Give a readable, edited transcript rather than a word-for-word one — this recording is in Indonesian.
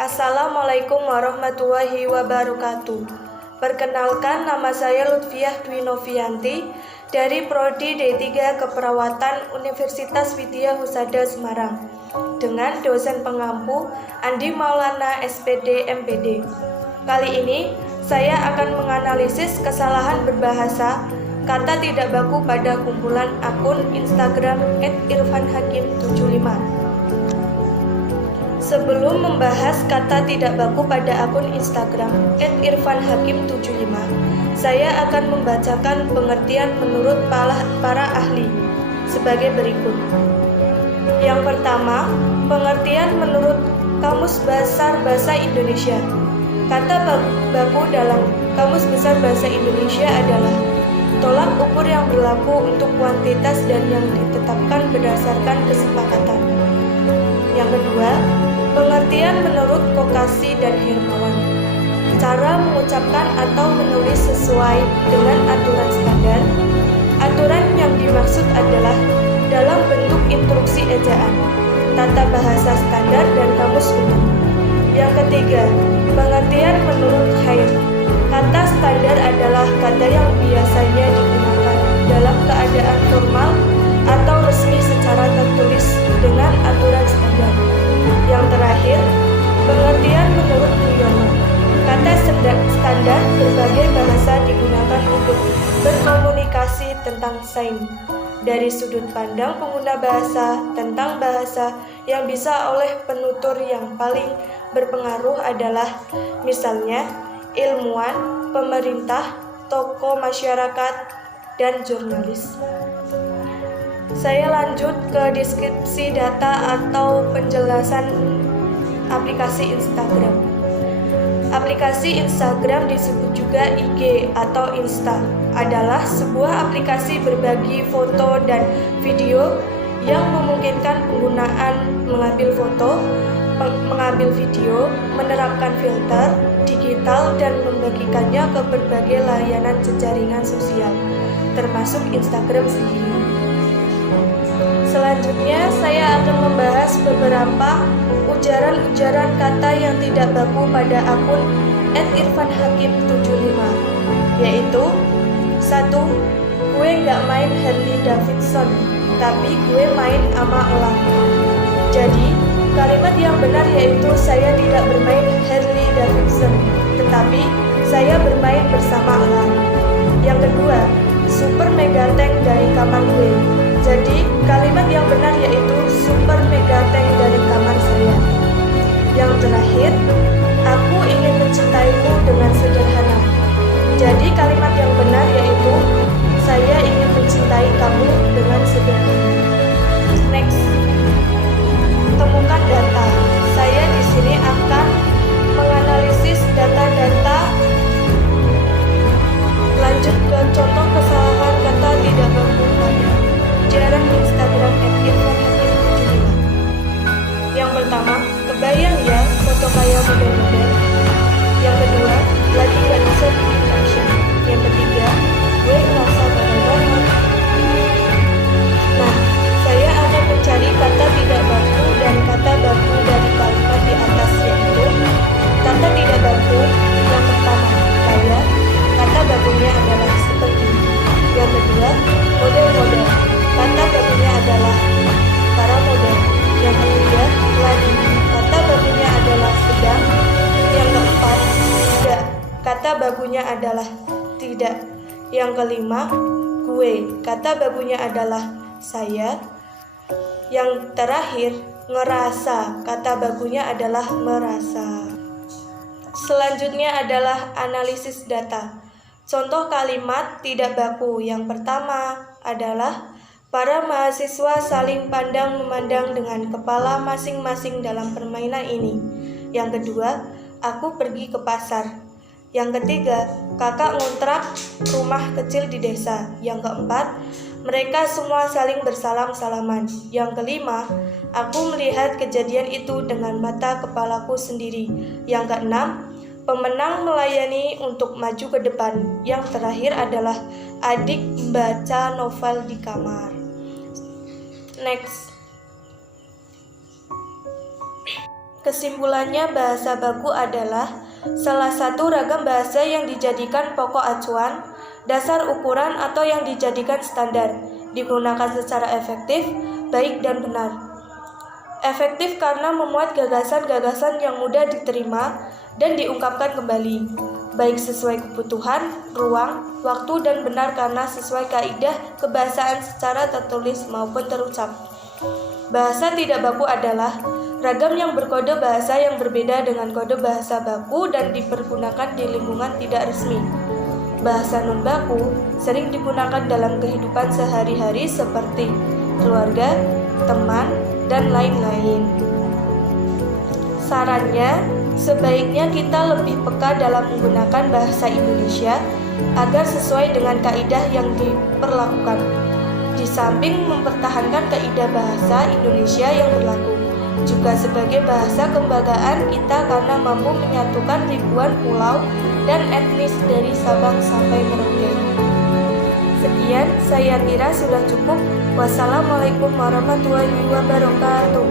Assalamualaikum warahmatullahi wabarakatuh. Perkenalkan, nama saya Lutfiah Dwi Novianti dari Prodi D3 Keperawatan Universitas Widya Husada Semarang dengan dosen pengampu Andi Maulana SPD MPD. Kali ini saya akan menganalisis kesalahan berbahasa kata tidak baku pada kumpulan akun Instagram @irfanhakim75. Sebelum membahas kata tidak baku pada akun Instagram @irfanhakim75, saya akan membacakan pengertian menurut para ahli sebagai berikut. Yang pertama, pengertian menurut Kamus Besar Bahasa Indonesia. Kata baku dalam Kamus Besar Bahasa Indonesia adalah tolak ukur yang berlaku untuk kuantitas dan yang ditetapkan berdasarkan kesepakatan. Yang kedua, pengertian menurut Kokasi dan Hermawan. Cara mengucapkan atau menulis sesuai dengan aturan standar. Aturan yang dimaksud adalah dalam bentuk instruksi ejaan, tata bahasa standar dan kamus umum. Yang ketiga, pengertian menurut Khair. Kata standar adalah kata yang biasanya digunakan dalam keadaan formal atau resmi secara tertulis dengan aturan standar. Yang terakhir, pengertian menurut Muyono. Kata standar berbagai bahasa digunakan untuk berkomunikasi tentang sains. Dari sudut pandang pengguna bahasa, tentang bahasa yang bisa oleh penutur yang paling berpengaruh adalah misalnya ilmuwan, pemerintah, tokoh masyarakat, dan jurnalis. Saya lanjut ke deskripsi data atau penjelasan aplikasi Instagram. Aplikasi Instagram disebut juga IG atau Insta, adalah sebuah aplikasi berbagi foto dan video yang memungkinkan penggunaan mengambil foto, mengambil video, menerapkan filter digital dan membagikannya ke berbagai layanan jejaringan sosial, termasuk Instagram sendiri. Selanjutnya, saya akan membahas beberapa ujaran-ujaran kata yang tidak baku pada akun @irfanhakim75, yaitu 1. Gue nggak main Harley Davidson, tapi gue main ama elang. Jadi, kalimat yang benar yaitu saya tidak bermain Harley Davidson, tetapi saya bermain bersama elang. Yang kedua, super mega tank dari kamar gue. Jadi, kalimat yang benar yaitu super mega tank dari kamar saya. Yang terakhir, aku ingin mencintaimu dengan sederhana. Jadi, kalimat yang benar yaitu saya ingin mencintai kamu dengan sederhana. Next, temukan data. Saya di sini akan menganalisis data-data. Lanjut ke contoh kesalahan kata tidak baku pada ujaran Instagram @irfanhakim75. Yang pertama, kebayang ya foto kayak model-model. Yang kedua, lagi gak bisa bikin caption. Yang ketiga, gue ngerasa banget. Nah, saya akan mencari kata tidak baku dan kata baku dari kalimat di atas, yaitu kata tidak baku yang pertama, kayak. Kata bakunya adalah seperti. Yang kedua, model-model. Kata bakunya adalah para model. Yang ketiga, lagi. Kata bakunya adalah sedang. Yang keempat, tidak. Kata bakunya adalah tidak. Yang kelima, gue. Kata bakunya adalah saya. Yang terakhir, ngerasa. Kata bakunya adalah merasa. Selanjutnya adalah analisis data. Contoh kalimat tidak baku. Yang pertama adalah para mahasiswa saling pandang-memandang dengan kepala masing-masing dalam permainan ini. Yang kedua, aku pergi ke pasar. Yang ketiga, kakak ngontrak rumah kecil di desa. Yang keempat, mereka semua saling bersalam-salaman. Yang kelima, aku melihat kejadian itu dengan mata kepalaku sendiri. Yang keenam, pemenang melayani untuk maju ke depan. Yang terakhir adalah adik membaca novel di kamar. Next. Kesimpulannya, bahasa baku adalah salah satu ragam bahasa yang dijadikan pokok acuan, dasar ukuran atau yang dijadikan standar, digunakan secara efektif, baik dan benar. Efektif karena memuat gagasan-gagasan yang mudah diterima dan diungkapkan kembali, baik sesuai kebutuhan, ruang, waktu, dan benar karena sesuai kaidah kebahasaan secara tertulis maupun terucap. Bahasa tidak baku adalah ragam yang berkode bahasa yang berbeda dengan kode bahasa baku dan dipergunakan di lingkungan tidak resmi. Bahasa non-baku sering digunakan dalam kehidupan sehari-hari seperti keluarga, teman, dan lain-lain. Sarannya, sebaiknya kita lebih peka dalam menggunakan bahasa Indonesia agar sesuai dengan kaidah yang diperlakukan. Di samping mempertahankan kaidah bahasa Indonesia yang berlaku, juga sebagai bahasa kebanggaan kita karena mampu menyatukan ribuan pulau dan etnis dari Sabang sampai Merauke. Sekian, saya kira sudah cukup. Wassalamualaikum warahmatullahi wabarakatuh.